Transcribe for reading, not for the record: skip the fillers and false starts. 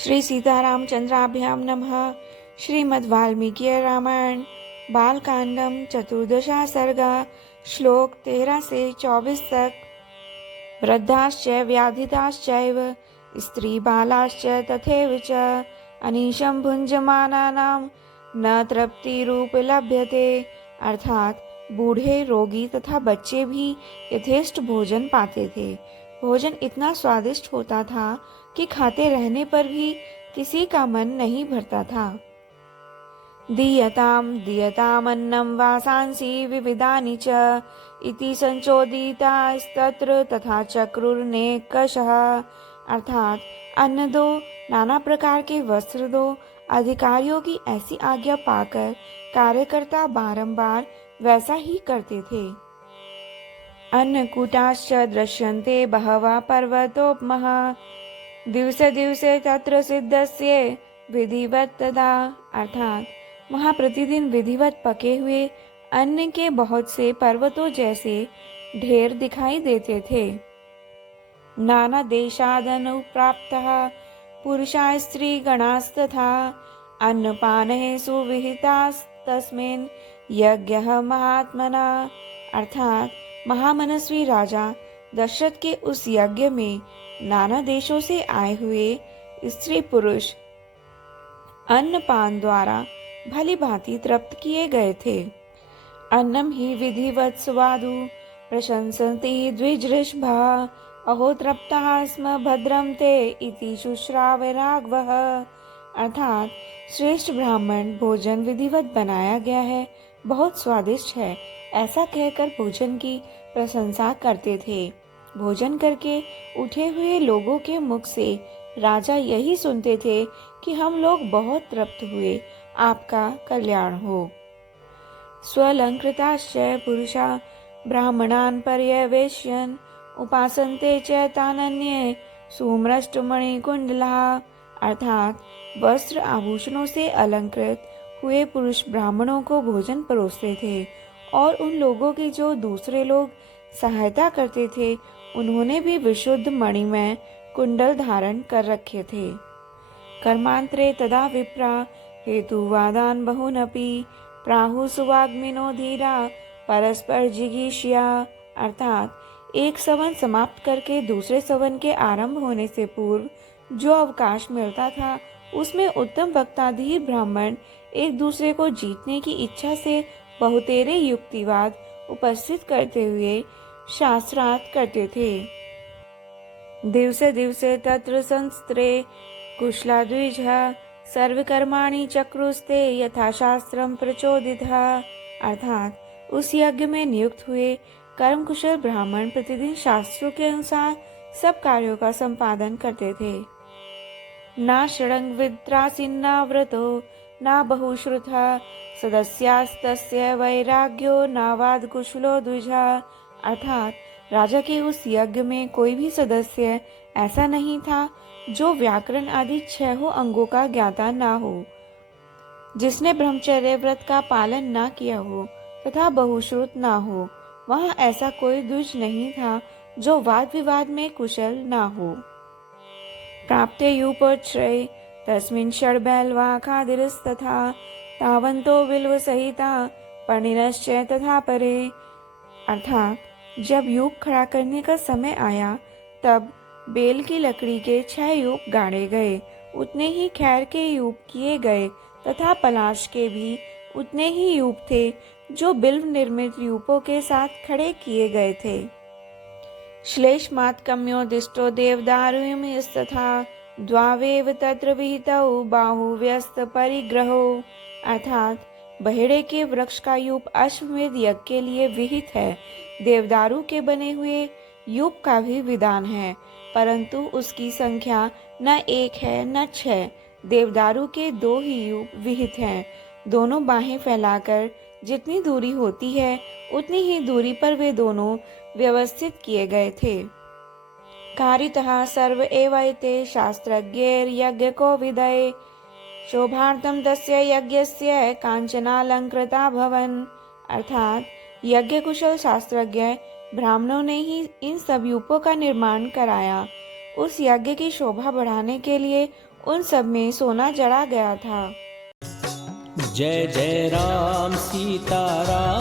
श्री सीतारामचंद्राभ्यां नमः। श्रीमद् वाल्मीकि रामायण बालकांडम चतुर्दशा सर्गा श्लोक 13 से 24 तक। वृद्धाश्च व्याधिताश्चैव स्त्री बालाश्च तथैव च अनीशं भुञ्जमानानां न तृप्तिरुपलभ्यते। अर्थात बूढ़े, रोगी तथा बच्चे भी यथेष्ट भोजन पाते थे। भोजन इतना स्वादिष्ट होता था कि खाते रहने पर भी किसी का मन नहीं भरता था। दीयतामन्नं वासांसि विविधानि च इति संचोदितास्तत्र तथा चक्रुर्नेकशः। अर्थात अन्न दो, नाना प्रकार के वस्त्र दो। अधिकारियों की ऐसी आज्ञा पाकर कार्यकर्ता बारंबार वैसा ही करते थे। अन्नकूटाश्च दृश्यन्ते बहवः पर्वतोपमः दिवसे दिवसे तत्र सिद्धस्य विधिवत तदा। अर्थात वहाँ प्रतिदिन विधिवत पके हुए अन्न के बहुत से पर्वतों जैसे ढेर दिखाई देते थे। नाना देशादनुप्राप्तः पुरुषा स्त्री गणास्तथा अन्नपानः सुविहितास्तस्मिन् यज्ञः महात्मना। अर्थात महामनस्वी राजा दशरथ के उस यज्ञ में नाना देशों से आए हुए स्त्री पुरुष अन्नपान द्वारा भली भांति तृप्त किए गए थे। अन्नम ही विधिवत स्वादु प्रशंसन्ति द्विजऋषभः अहो तृप्तः स्म भद्रम ते इति शुश्राव राघवः। अर्थात श्रेष्ठ ब्राह्मण भोजन विधिवत बनाया गया है, बहुत स्वादिष्ट है, ऐसा कहकर भोजन की प्रशंसा करते थे। भोजन करके उठे हुए लोगों के मुख से राजा यही सुनते थे कि हम लोग बहुत तृप्त हुए, आपका कल्याण हो। स्वलंकृताश्च पुरुषा ब्राह्मणान् पर्यवेश्यन् उपासन्ते च तानन्ये सुमृष्टमणिकुण्डलाः। अर्थात वस्त्र आभूषणों से अलंकृत हुए पुरुष ब्राह्मणों को भोजन परोसते थे और उन लोगों की जो दूसरे लोग सहायता करते थे उन्होंने भी विशुद्ध मणिमय कुंडल धारण कर रखे थे। कर्मांतरे तदा विप्रा हेतुवादान बहुनपि प्राहु सुवाग्मिनो धीरा परस्पर जिगीषया। अर्थात एक सवन समाप्त करके दूसरे सवन के आरंभ होने से पूर्व जो अवकाश मिलता था उसमें उत्तम वक्ता धीर ब्राह्मण एक दूसरे को जीतने की इच्छा से बहुतेरे युक्तिवाद उपस्थित करते हुए शास्त्रार्थ करते थे। दिवसे दिवसे तत्र संस्त्रे कुशला द्विजः सर्वकर्माणि चक्रुस्ते यथाशास्त्रं प्रचोदितः। अर्थात उस यज्ञ में नियुक्त हुए कर्म कुशल ब्राह्मण प्रतिदिन शास्त्रों के अनुसार सब कार्यों का संपादन करते थे। ना षडंग विद्रासीन्ना व्रतो ना बहुश्रुतः सदस्यास्तस्य वैराग्यो ना वाद कुशलो द्विजः। अर्थात राजा के उस यज्ञ में कोई भी सदस्य ऐसा नहीं था जो व्याकरण आदि 6 अंगों का ज्ञाता ना हो, जिसने ब्रह्मचर्य व्रत का पालन ना किया हो तथा बहुश्रुत ना हो। वहाँ ऐसा कोई द्विज नहीं था जो वाद विवाद में कुशल ना हो। प्राप्ते यूपोच्छ्रय तस्मिन् षड्बैल्वा खादिरस्तथा तावन्तो बिल्व सहिता पणिनश्च तथा परे। अर्थात जब यूप खड़ा करने का समय आया तब बेल की लकड़ी के 6 यूप गाड़े गए, उतने ही खैर के यूप किए गए तथा पलाश के भी उतने ही यूप थे जो बिल्व निर्मित यूपों के साथ खड़े किए गए थे। श्लेष्मात्कम्यो दिष्टो देवदारुयस्तथा द्वावेव तत्र विहितौ बाहुव्यस्त परिग्रहो। अर्थात बहेड़े के वृक्ष का यूप अश्वमेध यज्ञ के लिए विहित है। देवदारू के बने हुए यूप का भी विधान है, परंतु उसकी संख्या न 1 है न 6। देवदारू के 2 ही यूप विहित हैं। दोनों बाहें फैलाकर जितनी दूरी होती है उतनी ही दूरी पर वे दोनों व्यवस्थित किए गए थे। कारितः सर्व एवैते शास्त्रज्ञैर् यज्ञ को विदये शोभार्थम तस्य यज्ञस्य कांचनालंकृता भवन। अर्थात यज्ञ कुशल शास्त्रज्ञ ब्राह्मणों ने ही इन सब यूपों का निर्माण कराया। उस यज्ञ की शोभा बढ़ाने के लिए उन सब में सोना जड़ा गया था। जय जय राम सीता राम